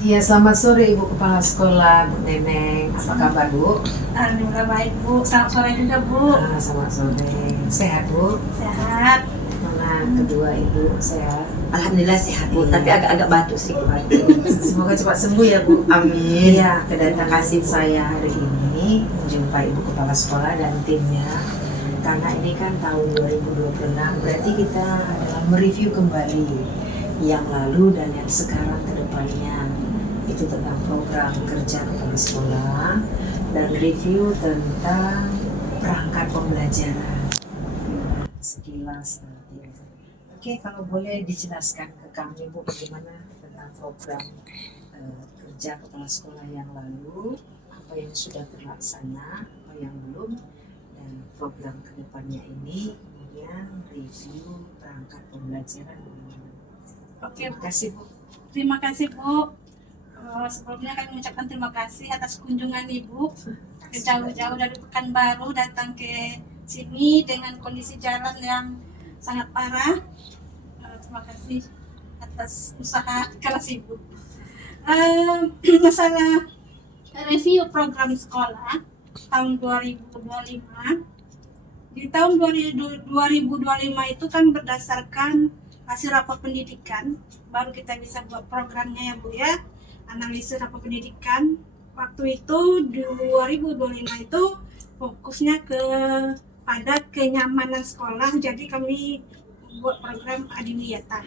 Iya, selamat sore Ibu Kepala Sekolah, Bu Neneng. Apa kabar Bu? Alhamdulillah baik Bu. Selamat sore juga Bu. Selamat sore. Sehat Bu? Sehat. Mana kedua Ibu sehat? Alhamdulillah sehat Bu, Iya. tapi agak-agak batuk sih. Semoga cepat sembuh ya Bu. Amin. Iya, kedatangan saya hari ini menjumpai Ibu Kepala Sekolah dan timnya. Karena ini kan tahun 2026, berarti kita adalah mereview kembali yang lalu dan yang sekarang ke depannya. Itu tentang program kerja kepala sekolah dan review tentang perangkat pembelajaran sekilas nanti. Oke, kalau boleh dijelaskan ke kami Bu, bagaimana tentang program kerja kepala sekolah yang lalu, apa yang sudah terlaksana, apa yang belum, dan program kedepannya ini, kemudian review perangkat pembelajaran. Oke, Terima kasih Bu. terima kasih Bu. Sebelumnya kami mengucapkan terima kasih atas kunjungan Ibu jauh-jauh dari Pekanbaru datang ke sini dengan kondisi jalan yang sangat parah. Terima kasih atas usaha keras Ibu. Masalah review program sekolah tahun 2025. Di tahun 2025 itu kan berdasarkan hasil rapor pendidikan, baru kita bisa buat programnya ya Bu ya. Analisis rapor pendidikan waktu itu 2025 itu fokusnya pada kenyamanan sekolah, jadi kami buat program Adiwiyata.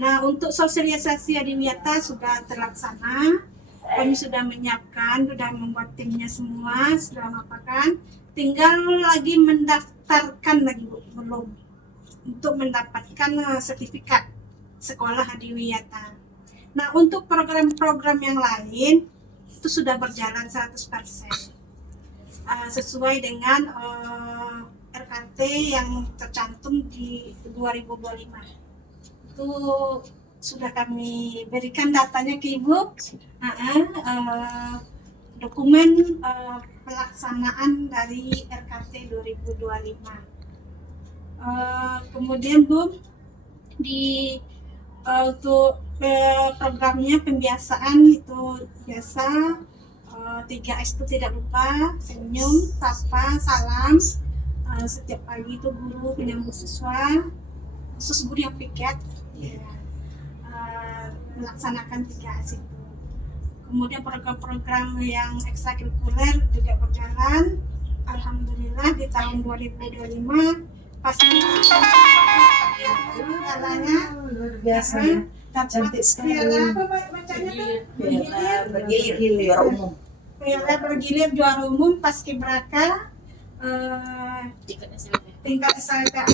Nah, untuk sosialisasi Adiwiyata sudah terlaksana, kami sudah menyiapkan, sudah membuat timnya semua, sudah memaparkan, tinggal lagi mendaftarkan lagi Bu, belum, untuk mendapatkan sertifikat sekolah Adiwiyata. Nah, untuk program-program yang lain itu sudah berjalan 100% sesuai dengan RKT yang tercantum di 2025. Itu sudah kami berikan datanya ke Ibu. Dokumen pelaksanaan dari RKT 2025. Kemudian Bu, di untuk programnya pembiasaan itu biasa 3S itu tidak lupa, senyum, sapa, salam. Setiap pagi itu guru menyambut siswa, khusus guru yang piket, melaksanakan 3S itu. Kemudian program-program yang ekstrakurikuler juga berjalan. Alhamdulillah di tahun 2025 pasti pialanya Luar biasa ya. Cantik sekali. piala apa bacanya tuh? Bergilir juara umum. Piala bergilir juara umum paskibraka tingkat SLTA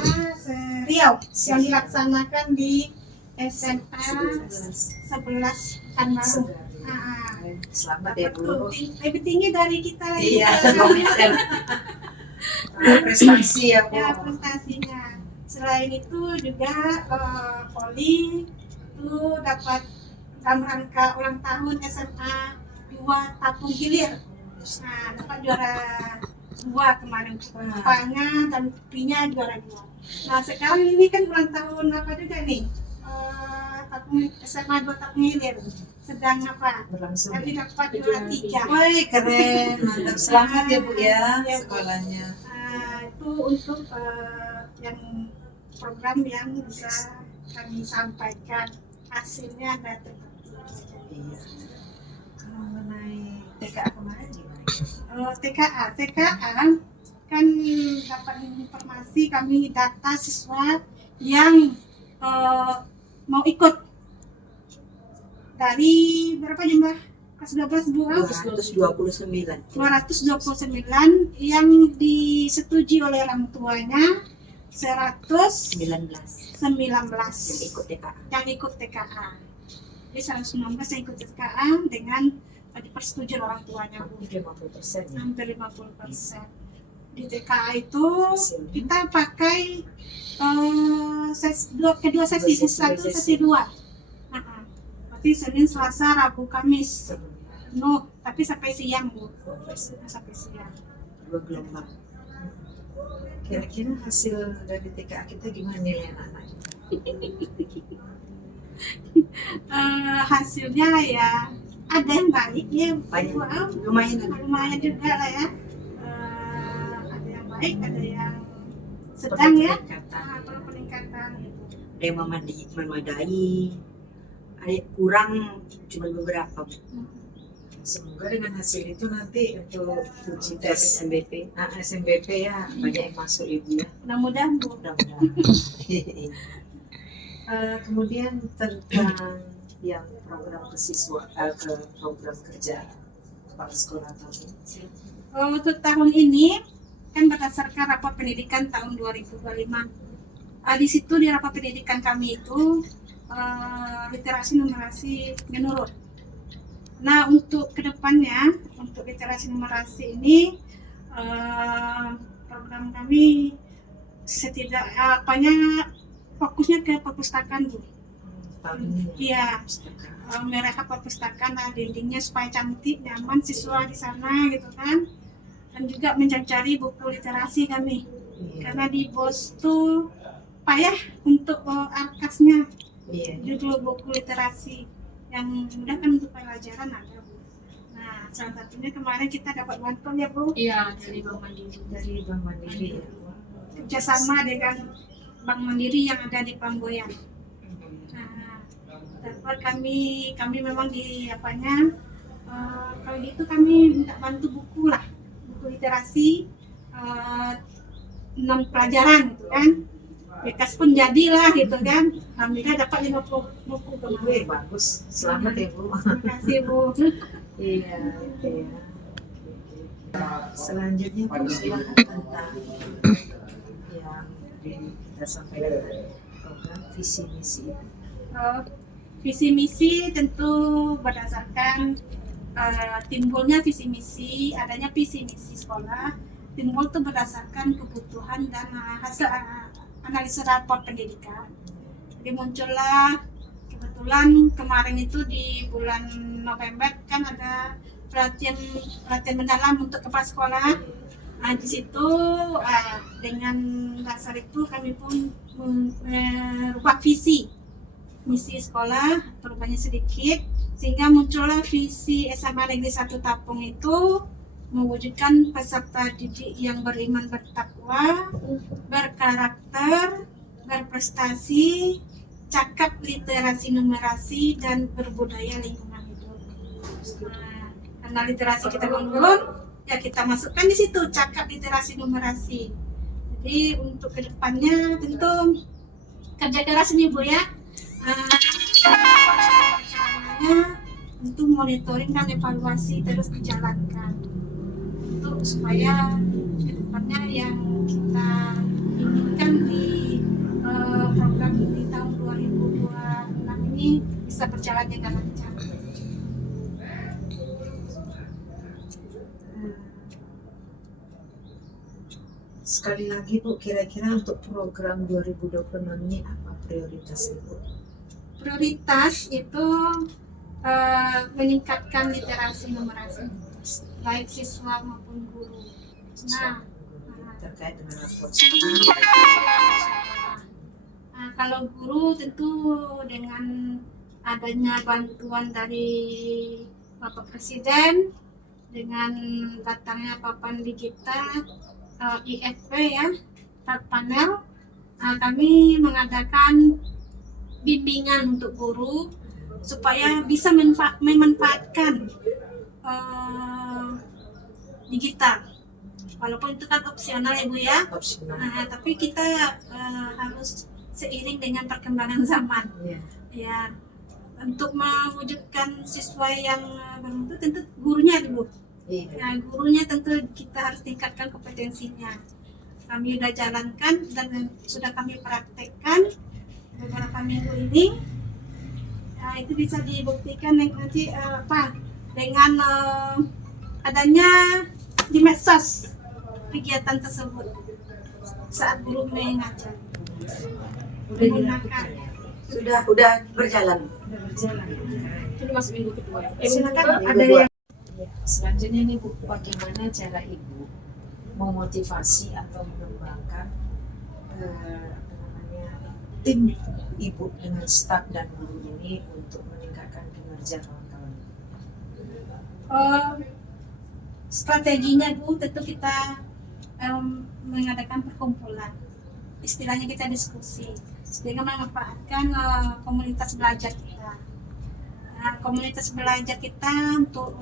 Riau yang dilaksanakan di SMA 11 Pekanbaru. Selamat ya Bu. Lebih tinggi dari kita lagi. Iya, Prestasi ya Bu. Ya, prestasinya. Selain itu juga Poli itu dapat dalam rangka ulang tahun SMA 2 Tapung Hilir. Nah, dapat juara 2 kemarin. Apanya dan pinya juara 2. Nah, sekarang ini kan ulang tahun apa juga nih? Tapung SMA 2 Tapung Hilir. Sedang apa? Berlangsung. Kami dapat juara 3. Woi, keren. Mantap. Selamat ya Bu ya sekolahnya. Itu untuk yang program yang bisa kami sampaikan, hasilnya ada terbentuk. Iya. Kalau mengenai TKA kemarin gimana? TKA kan dapat informasi kami data siswa yang mau ikut dari berapa jumlah kelas 229. 229 yang disetujui oleh orang tuanya 119 19 yang ikut TKA. yang ikut TKA. Jadi 119 yang ikut TKA dengan persetujuan orang tuanya Hampir 50% ya. hampir 50%. Di TKA itu kita pakai kedua sesi, satu sesi 2. Berarti Senin, Selasa, Rabu, Kamis. No, tapi sampai siang Bu. Sampai siang. 2 gelombang. Kira-kira hasil dari TKA kita gimana nilai anak-anak? Hasilnya ya ada yang baik ya, Banyak. wow, lumayan juga lah ya. Ada yang baik, ada yang sedang ya. Perlu peningkatan. Ada yang memadai, ada yang kurang cuma beberapa. Semoga dengan hasil itu nanti untuk uji tes SMBP. SMBP ya banyak yang masuk ibu ya. Mudah-mudahan Bu. Mudah-mudahan. Kemudian tentang yang program ke program kerja kepala sekolah kami. Untuk tahun ini kan berdasarkan rapor pendidikan tahun 2025. Di situ di rapor pendidikan kami itu literasi numerasi menurun. Nah, untuk kedepannya, untuk literasi numerasi ini program kami fokusnya ke perpustakaan Bu. Tahun ini Iya, mereka perpustakaan dindingnya supaya cantik, nyaman siswa di sana gitu kan. Dan juga mencari buku literasi kami. Karena di BOS tuh payah untuk arkasnya, judul buku literasi yang mudah kan untuk pelajaran ada Bu. Nah, salah satunya kemarin kita dapat bantuan ya Bu. Iya, dari Bank Mandiri. dari Bank Mandiri ya. Kerjasama dengan Bank Mandiri yang ada di Pamboyan. Nah, dapat kami memang di kalau gitu kami minta bantu buku lah, buku literasi 6 pelajaran gitu kan. Bekas pun jadilah gitu kan. Alhamdulillah dapat 50 buku kemarin. Bagus, selamat ya Bu. Terima kasih Bu. Iya. Selanjutnya Bu silakan tentang yang kita sampaikan program visi misi. Visi misi tentu berdasarkan timbulnya visi misi, adanya visi misi sekolah timbul itu berdasarkan kebutuhan dan hasil analisa rapor pendidikan. Jadi muncullah kebetulan kemarin itu di bulan November kan ada pelatihan mendalam untuk kepala sekolah. Nah, di situ dengan dasar itu kami pun merubah misi sekolah, perubahannya sedikit sehingga muncullah visi SMA Negeri 1 Tapung itu mewujudkan peserta didik yang beriman bertakwa, berkarakter, berprestasi, cakap literasi numerasi dan berbudaya lingkungan hidup. Nah, karena literasi kita menurun, ya kita masukkan di situ cakap literasi numerasi. Jadi untuk kedepannya tentu kerja keras nih Bu ya. Untuk monitoring dan evaluasi terus dijalankan untuk supaya kedepannya yang kita inginkan di program di tahun 2026 ini bisa berjalan dengan lancar. Sekali lagi Bu, kira-kira untuk program 2026 ini apa prioritasnya Bu? Prioritas itu meningkatkan literasi numerasi baik siswa maupun guru. Nah, terkait dengan rapor. Nah, kalau guru tentu dengan adanya bantuan dari Bapak Presiden dengan datangnya papan digital IFP ya, panel, kami mengadakan bimbingan untuk guru supaya bisa memanfaatkan digital. Walaupun itu kan opsional ya Bu ya. Nah, tapi kita harus seiring dengan perkembangan zaman. Ya, untuk mewujudkan siswa yang bermutu tentu gurunya Bu. Nah, gurunya tentu kita harus tingkatkan kompetensinya. Kami sudah jalankan dan sudah kami praktekkan beberapa minggu ini. Nah, itu bisa dibuktikan nanti dengan adanya di medsos kegiatan tersebut saat guru mengajar. Menggunakan Sudah berjalan. ini masuk minggu kedua. Silakan ada yang selanjutnya nih Bu, bagaimana cara Ibu memotivasi atau mengembangkan tim ibu dengan staf dan guru ini untuk meningkatkan kinerja kawan-kawan? Strateginya Bu, tentu kita mengadakan perkumpulan, istilahnya kita diskusi dengan memanfaatkan komunitas belajar kita. Nah, komunitas belajar kita untuk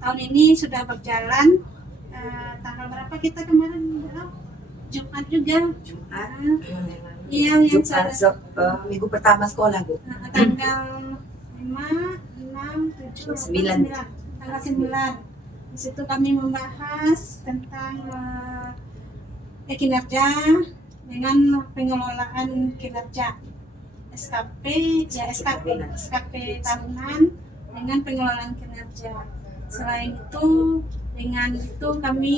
tahun ini sudah berjalan. Tanggal berapa kita kemarin? Jumat juga. Jumat. Iya, yang Jumat minggu pertama sekolah Bu. tanggal 5, 6, 7, 9. Tanggal 9. Di situ kami membahas tentang kinerja dengan pengelolaan kinerja SKP, SKP tahunan dengan pengelolaan kinerja. Selain itu, dengan itu kami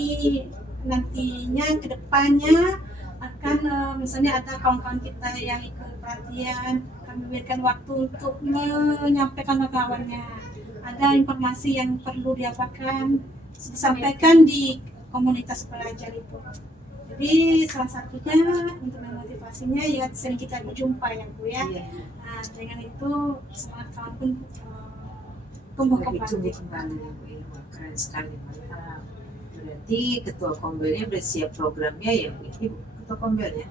nantinya kedepannya akan misalnya ada kawan-kawan kita yang ikut pelatihan, kami berikan waktu untuk menyampaikan ke kawannya. Ada informasi yang perlu diapakan, disampaikan di komunitas pelajar itu. Jadi salah satunya untuk memotivasinya ya sering kita berjumpa ya Bu ya. Nah, dengan itu semangat kawan pun tumbuh kembali. Wah, keren sekali, mantap. Berarti ketua kombelnya bersiap programnya ya Bu? Ibu ketua kombelnya?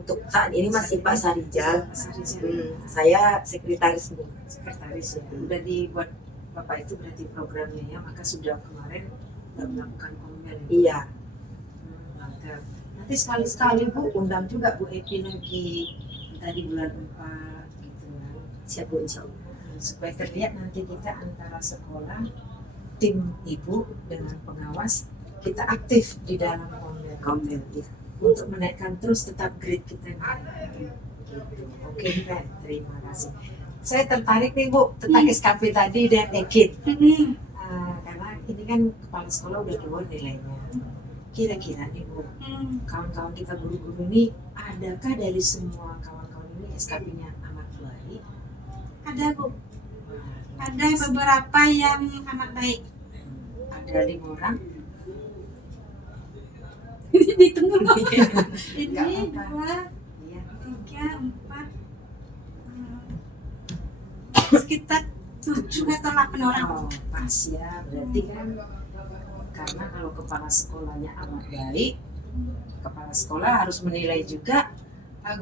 Untuk saat ini masih Pak Sarijal. Sarijal. Saya sekretaris Bu. Sekretaris ya. Udah dibuat Bapak itu berarti programnya ya, maka sudah kemarin melakukan kombel. Iya. Mantap. Nanti sekali-sekali Bu undang juga Bu Epi lagi tadi bulan 4 gitu ya. Siap Bu, insya Allah. Supaya terlihat nanti kita antara sekolah, tim ibu dengan pengawas, kita aktif di dalam kombel Ya. untuk menaikkan terus tetap grade kita naik. Gitu. Oke, Ren, terima kasih. Saya tertarik nih Bu tentang SKP tadi dan EKID. Karena ini kan kepala sekolah udah keluar nilainya. Kira-kira nih Bu, kawan-kawan kita guru-guru ini, adakah dari semua kawan-kawan ini SKP-nya amat baik? Ada Bu, ada beberapa yang amat baik. Ada 5 orang. Ditunggu Bu. Ini Nggak 2, apa-apa. 3, 4, sekitar 7 atau 8 orang. Oh, pas ya. Berarti kan karena kalau kepala sekolahnya amat baik, kepala sekolah harus menilai juga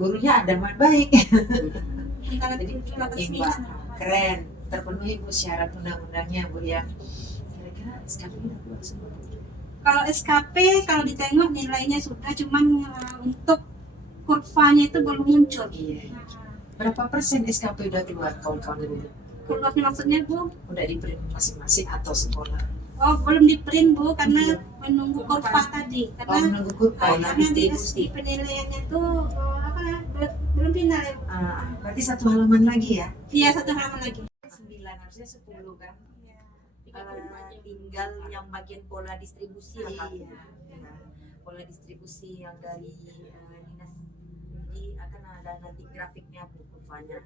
gurunya ada amat baik. Antara Jadi 7, 8, imbang. 9. Keren. Terpenuhi Bu syarat undang-undangnya Bu ya. Kira-kira SKP ini keluar semua. Kalau SKP kalau ditengok nilainya sudah, cuman untuk kurvanya itu belum muncul. Iya. Berapa persen SKP udah keluar kawan-kawan dulu? Kurvanya maksudnya Bu? Udah di print masing-masing atau sekolah? Oh, belum di print Bu, karena menunggu kurva tadi. Oh, Karena menunggu kurva. karena di penilaiannya itu belum final ya Bu. Berarti 1 halaman lagi ya? Iya, 1 halaman lagi. 9 harusnya 10 kan? Tinggal yang bagian pola distribusi ya Kak. Iya. Pola distribusi yang dari dinas. Jadi akan ada nanti grafiknya Bu, kurvanya.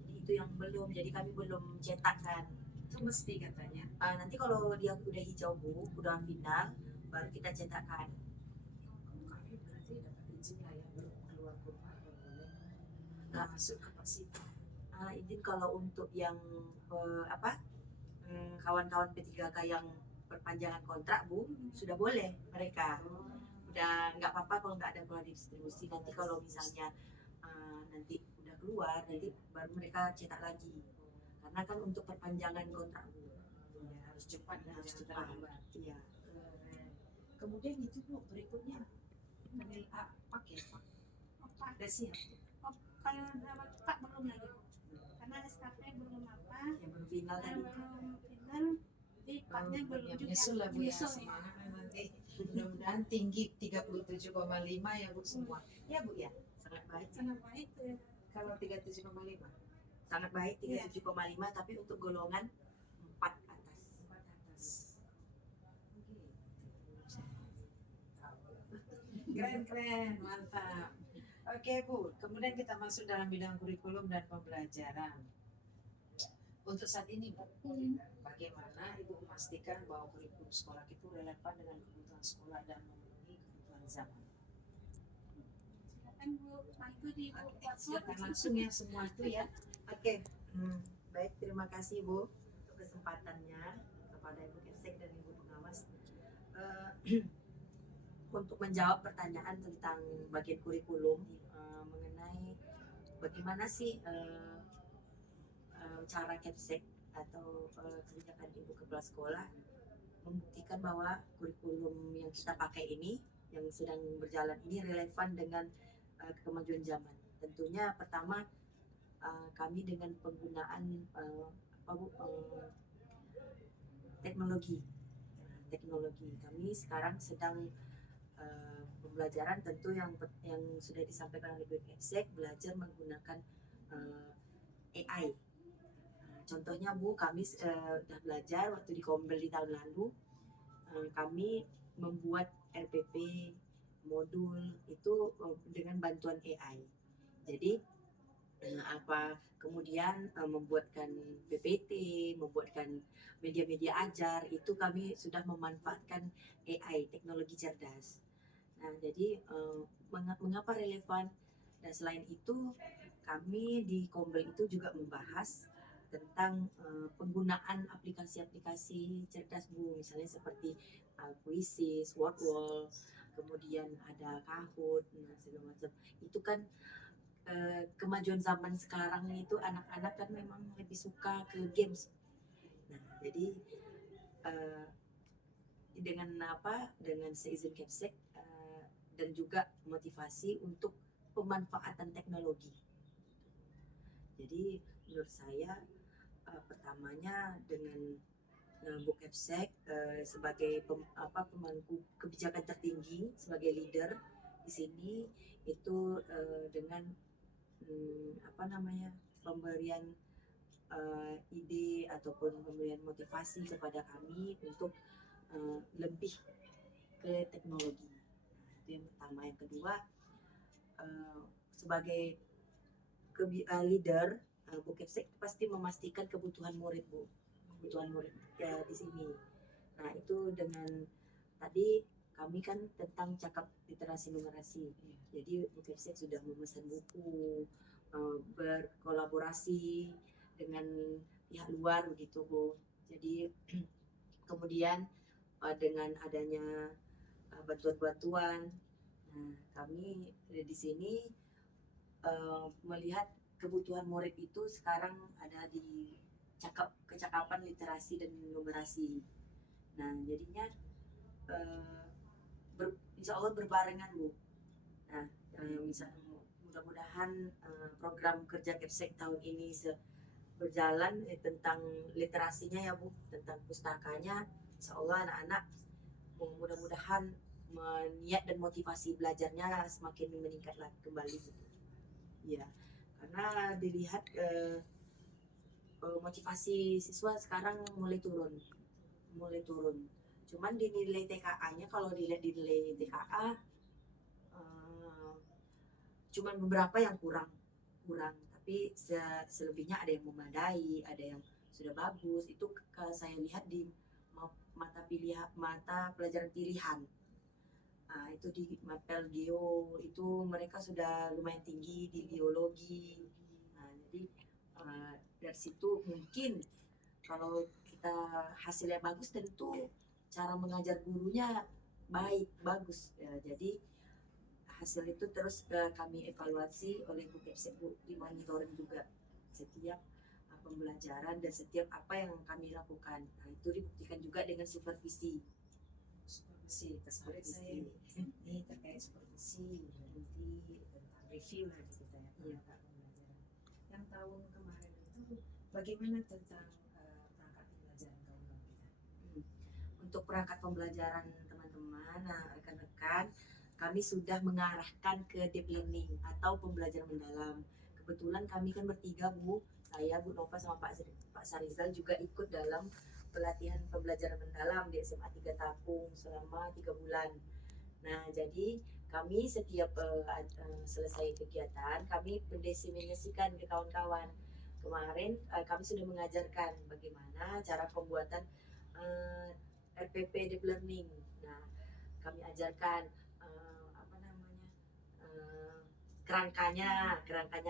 Jadi itu yang belum, jadi kami belum cetak kan. Itu mesti katanya. Nanti kalau dia udah hijau Bu, udah final, baru kita cetakkan. Kami berarti dapat izin lah ya belum keluar kurva boleh nggak masuk kapasitas. Izin kalau untuk yang kawan-kawan P3K yang perpanjangan kontrak Bu, sudah boleh mereka. Udah nggak apa-apa kalau nggak ada pola distribusi. Nanti kalau misalnya nanti udah keluar, nanti baru mereka cetak lagi. Karena kan untuk perpanjangan kontrak Bu. Ya, harus cepat dan Harus harus cepat. cepat. Iya. Kemudian itu Bu berikutnya panel A pakai udah siap. Kalau Pak belum lagi, karena SKP belum apa, Yang belum final tadi. belum final, di Paknya belum juga. Menyusul lah Bu ya, Menyusul, ya. semangat nanti. Mudah-mudahan tinggi 37,5 ya Bu semua. Ya Bu ya, Sangat baik. Sangat baik tuh. kalau 37,5 Sangat baik Iya. 37,5, tapi untuk golongan 4 atas. 4 atas. Keren, mantap. Oke Bu, kemudian kita masuk dalam bidang kurikulum dan pembelajaran. Untuk saat ini Bu, bagaimana Ibu memastikan bahwa kurikulum sekolah itu relevan dengan kebutuhan sekolah dan memenuhi kebutuhan zaman? kan Bu, nah itu dibuat Silakan langsung ya semua itu ya. Oke, baik, terima kasih Bu untuk kesempatannya kepada Ibu Kepsek dan Ibu Pengawas. Untuk menjawab pertanyaan tentang bagian kurikulum mengenai bagaimana sih cara Kepsek atau kebijakan Ibu Kepala Sekolah membuktikan bahwa kurikulum yang kita pakai ini, yang sedang berjalan ini relevan dengan kemajuan zaman. Tentunya pertama kami dengan penggunaan teknologi. Kami sekarang sedang pembelajaran tentu yang sudah disampaikan oleh Bu Kepsek, belajar menggunakan AI. Contohnya Bu, kami sudah belajar waktu di Kombel di tahun lalu, kami membuat RPP modul itu dengan bantuan AI. Jadi kemudian membuatkan PPT, membuatkan media-media ajar, itu kami sudah memanfaatkan AI, teknologi cerdas. Nah, jadi mengapa relevan? Dan selain itu, kami di Kombel itu juga membahas tentang penggunaan aplikasi-aplikasi cerdas Bu, misalnya seperti Quizzes, Wordwall, kemudian ada Kahoot, nah segala macam. Itu kan kemajuan zaman sekarang itu anak-anak kan memang lebih suka ke games. Nah, jadi dengan seizin Kepsek dan juga motivasi untuk pemanfaatan teknologi. Jadi menurut saya pertamanya dengan Bu Kepsek sebagai pemangku kebijakan tertinggi, sebagai leader di sini itu dengan pemberian ide ataupun pemberian motivasi kepada kami untuk lebih ke teknologi. Itu yang pertama. Yang kedua, sebagai leader, Bu Kepsek pasti memastikan kebutuhan murid Bu, kebutuhan murid di sini. Nah itu dengan tadi kami kan tentang cakap literasi numerasi. Jadi Bu Kepsek sudah memesan buku, berkolaborasi dengan pihak luar begitu Bu. Jadi kemudian dengan adanya bantuan-bantuan, kami di sini melihat kebutuhan murid itu sekarang ada di kecakapan literasi dan numerasi. Nah jadinya insya Allah berbarengan Bu. Nah mudah-mudahan program kerja Kepsek tahun ini berjalan tentang literasinya ya Bu, tentang pustakanya. Insya Allah anak-anak mudah-mudahan niat dan motivasi belajarnya semakin meningkat kembali gitu. Ya, karena dilihat motivasi siswa sekarang mulai turun. Cuman di nilai TKA-nya, kalau dilihat di nilai TKA cuman beberapa yang kurang, tapi selebihnya ada yang memadai, ada yang sudah bagus. Itu kalau saya lihat di mata pelajaran pilihan. Itu di Mapel Geo itu mereka sudah lumayan tinggi di biologi. Jadi dari situ mungkin kalau kita hasilnya bagus, tentu cara mengajar gurunya bagus ya. Jadi hasil itu terus kami evaluasi oleh Bu Kepsek Bu, dimonitoring juga setiap pembelajaran dan setiap apa yang kami lakukan. Itu dibuktikan juga dengan supervisi. Ini terkait supervisi, nanti tentang review nanti kita ya tentang pembelajaran. Yang tahun kemarin itu bagaimana tentang perangkat pembelajaran kawan-kawan kita? Untuk perangkat pembelajaran teman-teman, rekan-rekan, kami sudah mengarahkan ke deep learning atau pembelajaran mendalam. Kebetulan kami kan bertiga Bu, saya, Bu Nova sama Pak Sarizal juga ikut dalam pelatihan pembelajaran mendalam di SMA 3 Tapung selama 3 bulan. Nah, jadi kami setiap selesai kegiatan, kami mendiseminasikan ke kawan-kawan. Kemarin kami sudah mengajarkan bagaimana cara pembuatan RPP Deep Learning. Nah, kami ajarkan kerangkanya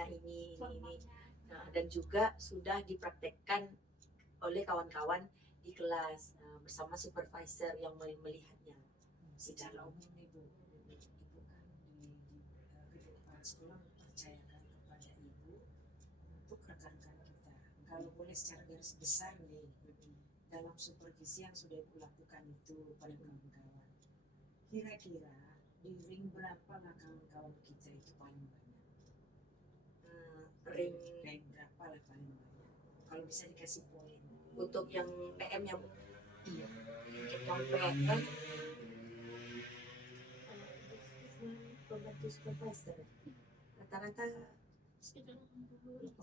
ini. Nah, dan juga sudah dipraktekkan oleh kawan-kawan di kelas bersama supervisor yang melihatnya. Secara umum nih Bu, Ibu kan di kepala sekolah mempercayakan kepada Ibu untuk rekan-rekan kita. Kalau boleh secara garis besar nih, dalam supervisi yang sudah Ibu lakukan itu pada kawan-kawan, kira-kira di ring berapa lah kawan-kawan kita itu paling banyak? Ring berapa lah paling banyak? Kalau bisa dikasih poin. Untuk yang PM-nya Bu. Iya. Yang PM kan pembantu supervisor rata-rata Sekitar 80-an.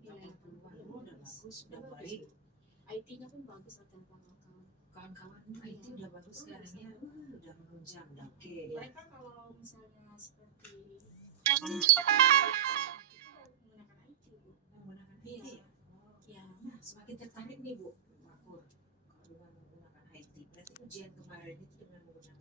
80-an, udah bagus, udah baik. IT-nya pun bagus atau Kawan-kawan IT udah bagus sekarang ya, udah menunjang, udah oke ya. mereka kalau misalnya seperti menggunakan IT Bu. Menggunakan IT Iya. ya? Ya. Nah, semakin tertarik nih Bu, Makur, kalau dengan menggunakan IT, berarti ujian kemarin itu dengan menggunakan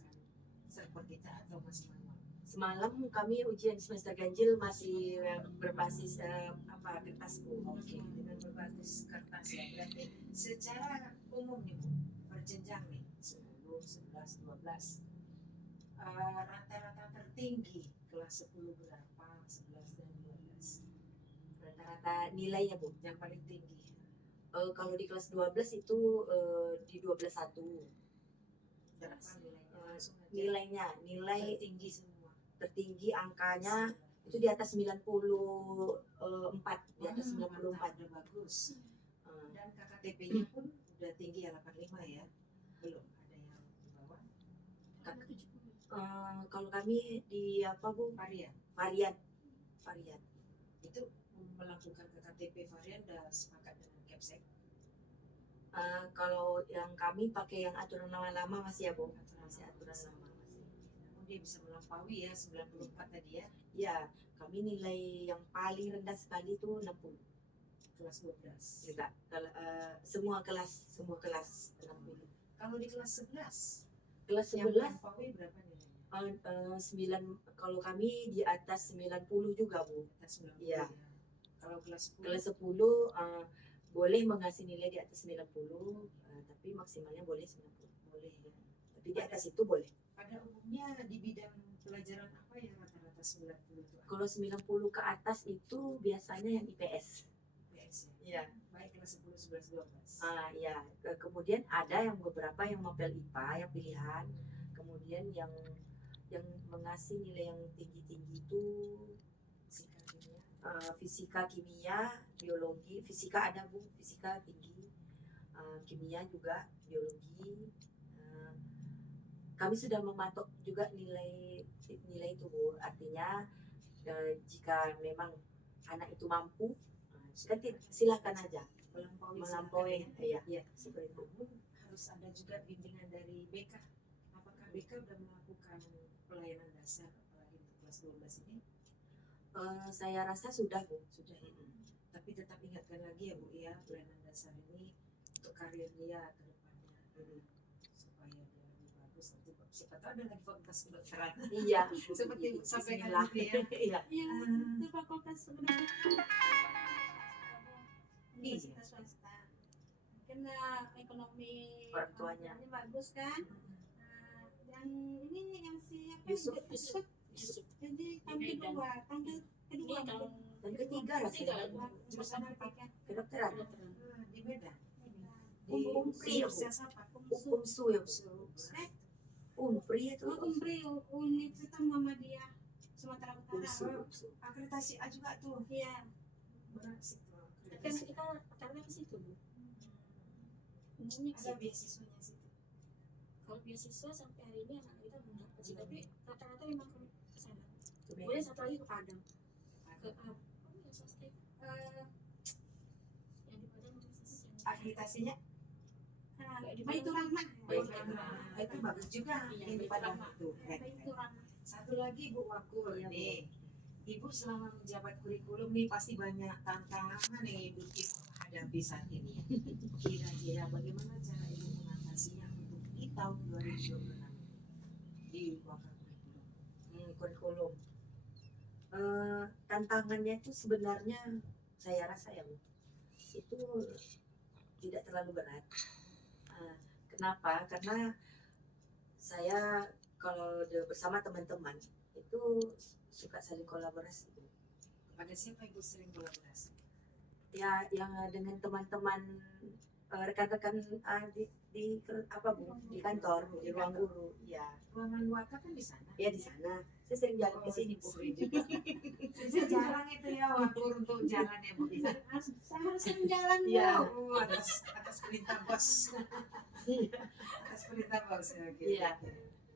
server kita atau masih manual? Semalam kami ujian semester ganjil masih berbasis kertas Bu. Oke, dengan berbasis kertas ya. Berarti secara umum nih Bu, berjenjang nih 10, 11, 12. Rata-rata tertinggi kelas 10 berapa, 11 dan 12? Rata-rata nilainya Bu. Yang paling tinggi. Kalau di kelas 12 itu di 12.1. Berapa nilainya? Langsung aja. Nilai Tinggi semua. tertinggi angkanya itu di atas 94, di atas 94. Mantap, udah bagus. Dan KKTP-nya pun udah tinggi ya, 85 ya. Belum ada yang di bawah. Kalau kami di apa Bu? Varian. Varian. Itu melakukan KKTP varian udah sepakat dengan Kepsek. Kalau yang kami pakai yang aturan lama masih ya Bu. Masih aturan lama. Namun dia bisa melampaui ya 94 tadi ya. Ya, kami nilai yang paling rendah sekali itu 60. Kelas 12. Enggak, semua kelas 60. Kalau di kelas 11, Kelas yang 11 melampaui berapa nilainya? 9, kalau kami di atas 90 juga Bu. Atas 90 Iya. ya. Kalau kelas 10, Kelas 10 boleh mengasih nilai di atas 90, tapi maksimalnya boleh 90. boleh ya. Tapi di atas itu boleh. Pada umumnya di bidang pelajaran apa yang rata-rata 90 itu? Kalau 90 ke atas itu biasanya yang IPS. PS ya. Iya. Baik kelas 10, 11, 12. Ya. Kemudian ada yang beberapa yang mapel IPA yang pilihan. Kemudian yang mengasih nilai yang tinggi-tinggi itu fisika, kimia, biologi. Fisika ada Bu, fisika tinggi. Kimia juga, biologi. Kami sudah mematok juga nilai itu Bu. Artinya jika memang anak itu mampu, silakan aja melampaui. Iya, seperti itu. Namun harus ada juga bimbingan dari BK. Apakah BK sudah melakukan pelayanan dasar apalagi untuk kelas 12 ini? Saya rasa sudah Bu. Sudah ya. Tapi tetap ingatkan lagi ya Bu ya, pelayanan dasar ini untuk karir dia ke depannya. Supaya dia lebih bagus. Nanti siapa tahu ada lagi fakultas kedokteran. Iya. Seperti sampaikan Bismillah. tadi ya. Iya. Itu fakultas sebenarnya universitas swasta. Mungkin ekonomi Orang tuanya. bagus kan. Yang ini yang siapa? Yusuf. Jadi tampil kedua, tampil kedua. Dan ketiga rasanya Jurusan apa kan? kedokteran. Di Medan. Umpri ya Bu. Universitas apa? Umsu ya Bu. Umpri itu. Umpri Universitas Muhammadiyah Sumatera Utara. Akreditasi A juga tuh. Iya. Berat sih tuh. Kan kita karena ke situ Bu. Umumnya Ada beasiswanya sih. kalau beasiswa sampai hari ini anak kita belum dapat sih, tapi rata-rata memang ke sana. Ke Kemudian Medan. satu lagi ke Padang. Ke yang swasta itu. Yang di Padang yang Akreditasinya Baitur Rahmah. Itu bagus juga Iya, yang di Padang itu. Baitur Rahmah. Satu lagi Bu Wakur nih. Ibu selama menjabat kurikulum nih pasti banyak tantangan yang Ibu hadapi saat ini. Kira-kira bagaimana cara Ibu mengatasinya untuk di tahun 2026 di wakil kurikulum? Kurikulum. Tantangannya itu sebenarnya saya rasa ya Bu, itu tidak terlalu berat. Kenapa? Karena saya kalau bersama teman-teman itu suka saling kolaborasi. Kepada siapa Ibu sering kolaborasi? Ya, yang dengan teman-teman rekan-rekan di apa Bu, di kantor, di ruang guru. Ya, Ruangan Waka kan di sana. ya di sana. Saya sering jalan ke sini Bu. Sering juga. Saya jarang itu ya waktu untuk jalan ya Bu. Saya harus sering jalan Bu. Iya. Oh, atas perintah bos. Atas perintah bos ya. Gitu. Iya.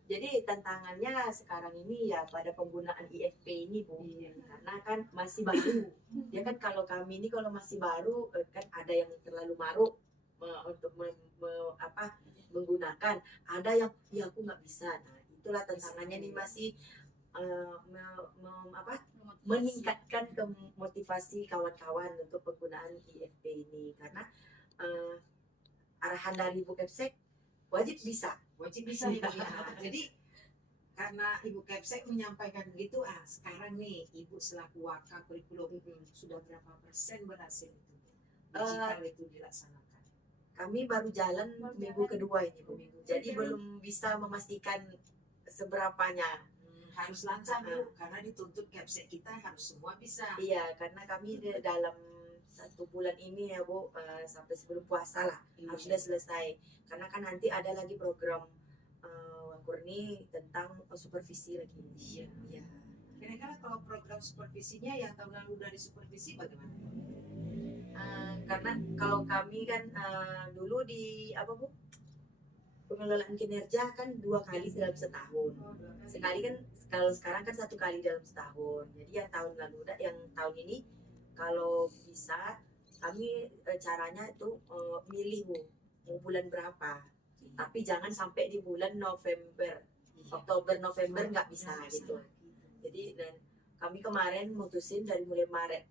Jadi tantangannya sekarang ini ya pada penggunaan IFP ini Bu. Iya. Karena kan masih baru. Ya kan kalau kami ini kalau masih baru kan ada yang terlalu maruk untuk menggunakan. Ada yang ya aku nggak bisa. Nah itulah tantangannya nih masih meningkatkan ke motivasi kawan-kawan untuk penggunaan IFP ini karena arahan dari Bu Kepsek wajib bisa. Wajib bisa Ibu ya. Jadi karena Ibu Kepsek menyampaikan begitu, sekarang nih Ibu selaku Waka kurikulum sudah berapa persen berhasil itu digital itu dilaksanakan? Kami baru jalan minggu kedua ini Bu. Jadi belum bisa memastikan seberapanya. Harus lancar Bu, karena dituntut Kepsek kita harus semua bisa. Iya, karena kami dalam 1 bulan ini ya Bu, sampai sebelum puasa lah harus sudah selesai. Karena kan nanti ada lagi program Kurni tentang supervisi lagi. Iya. Iya. Kira-kira kalau program supervisinya yang tahun lalu dari supervisi bagaimana? Karena kalau kami kan dulu di apa Bu, pengelolaan kinerja kan 2 kali dalam setahun. Sekali kan kalau sekarang kan 1 kali dalam setahun. Jadi yang tahun lalu yang tahun ini kalau bisa kami caranya itu milih Bu mau bulan berapa. Tapi jangan sampai di bulan November, Oktober, November nggak bisa gitu. Jadi dan kami kemarin mutusin dari mulai Maret.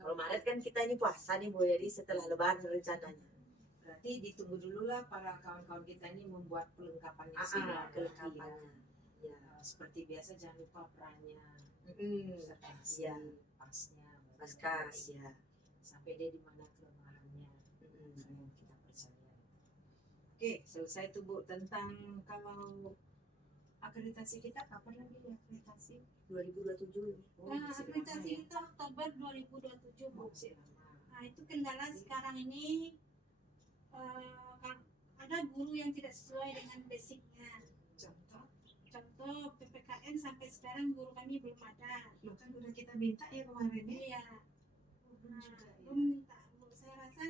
Kalau Maret kan kita ini puasa nih Bu, jadi setelah Lebaran rencananya. Berarti ditunggu dulu lah para kawan-kawan kita ini membuat pelengkapannya Kelengkapannya. Ya, seperti biasa jangan lupa perannya, sertifikasi, Iya. pasnya, Pasca, ya. sampai dia di mana kelemahannya, yang kita percaya. Oke, selesai tuh Bu tentang kalau akreditasi kita kapan lagi akreditasi? 2027. Nah, masih akreditasi lama ya? kita Oktober 2027 Bu. Masih lama. Nah itu kendala sekarang ini ada guru yang tidak sesuai dengan basicnya. Contoh PPKN sampai sekarang guru kami belum ada. Lo kan udah kita minta ya kemarin ya? Iya. Belum Nah, juga ya? belum minta. Saya rasa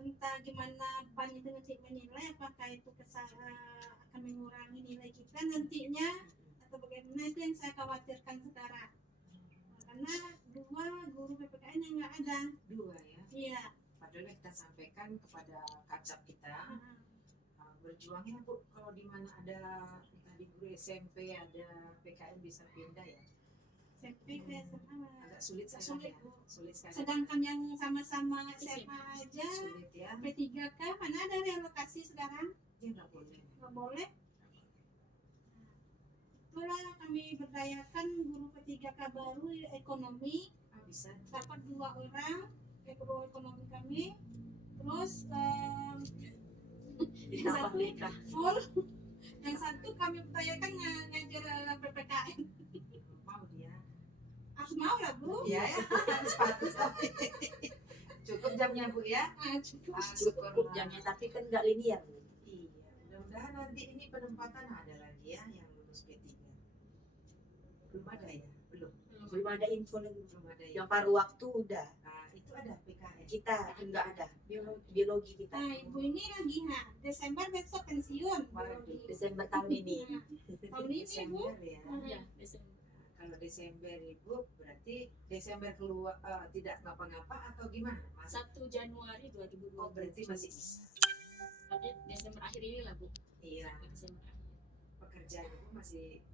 entah gimana ban itu nanti menilai apakah itu akan mengurangi nilai kita nantinya atau bagaimana, itu yang saya khawatirkan sekarang. Karena 2 guru PPKN yang nggak ada. 2 ya? Iya. Padahal kita sampaikan kepada kacap kita, berjuangnya Bu, kalau di mana ada tadi guru SMP ada PKN bisa pindah ya. SMP ke SMA Agak sulit Agak sekarang sulit, ya. Bu. Sulit sekali. sedangkan yang sama-sama SMA aja Sulit ya. P3K mana ada relokasi sekarang, Ya nggak boleh. nggak boleh. Itulah kami berdayakan guru P3K baru ekonomi, Bisa. dapat 2 orang guru ekonomi kami, terus yang satu nikah. full, yang satu kami berdayakan ngajar PPKN. Mau dia. Harus mau lah Bu. Ya harus patuh tapi. Cukup jamnya Bu ya. Cukup. Cukup jamnya tapi kan nggak linear. Iya, mudah-mudahan nanti ini penempatan ada lagi ya yang lulus P3. Belum ada ya? Belum ada info lagi. Belum ada ya. Yang paruh waktu udah. Nah, itu ada PKN. Kita nggak ada. Biologi kita. Nah ibu ini lagi Desember besok pensiun. Waduh. Desember tahun ini. Nah, tahun ini Bu. Desember ya. Iya. Kalau Desember Ibu berarti Desember keluar tidak ngapa-ngapa atau gimana? 1 Januari 2020. Oh, berarti masih bisa. Pada Desember akhir ini lah Bu. Iya. Desember akhir. Pekerjaan Ibu masih